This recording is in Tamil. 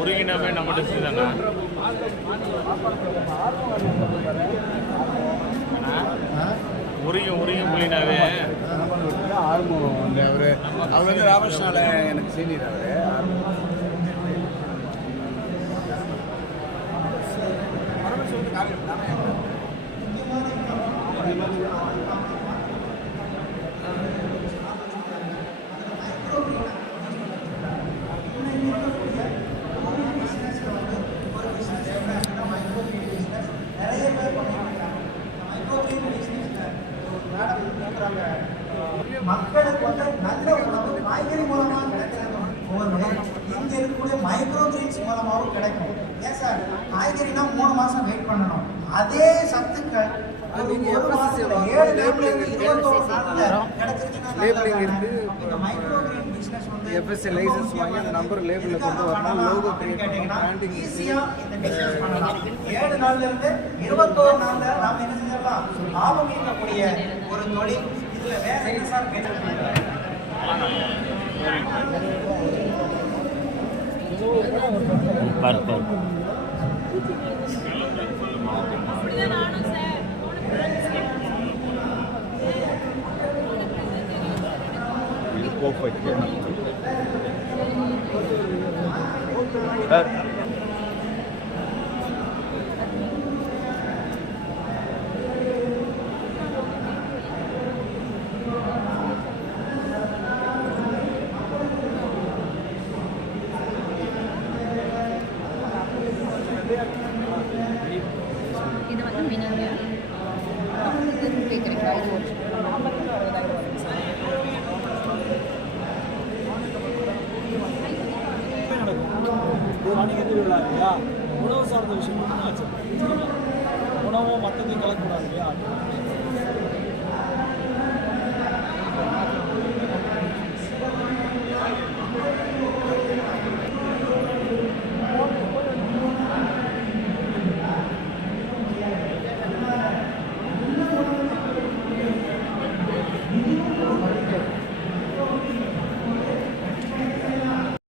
உருகினமே நம்ம டிஸ்ட் தானே. உருகியும் புள்ளினாவே ஆர்வம் வந்து அவர் வந்து ராமகிருஷ்ணாவில் எனக்கு சீனியர் அவர். மக்களுக்கு வந்து நல்ல உணவு காய்கறி மூலமாக கிடைக்கிறது இங்க இருக்கக்கூடிய மைக்ரோ கிரீன்ஸ் மூலமாகவும் கிடைக்கும். ஏன் சார், காய்கறினா 3 மாசம் வெயிட் பண்ணணும். அதே சத்துக்கள் எஃப்எஸ்சி லைசன்ஸ் வாங்கி அந்த நம்பர் லேபிளில் கொண்டு வரணும். லோகோ பிராண்டிங் ஈஸியாக இந்த பிசினஸ் பண்ணலாம். 7 நாள்ல இருந்து 21 நாள்ல நாம என்ன செஞ்சிடலாம், லாபம் ஈட்டக்கூடிய ஒரு தொழில். இதுல வேற என்ன சார் இது வந்து மினிங்க இது கேட்குறீங்களா? வணிக திருவிழா இல்லையா, உணவு சார்ந்த விஷயம் மட்டும் ஆச்சு. உணவும் மற்றதையும் கலக்கக்கூடாது இல்லையா.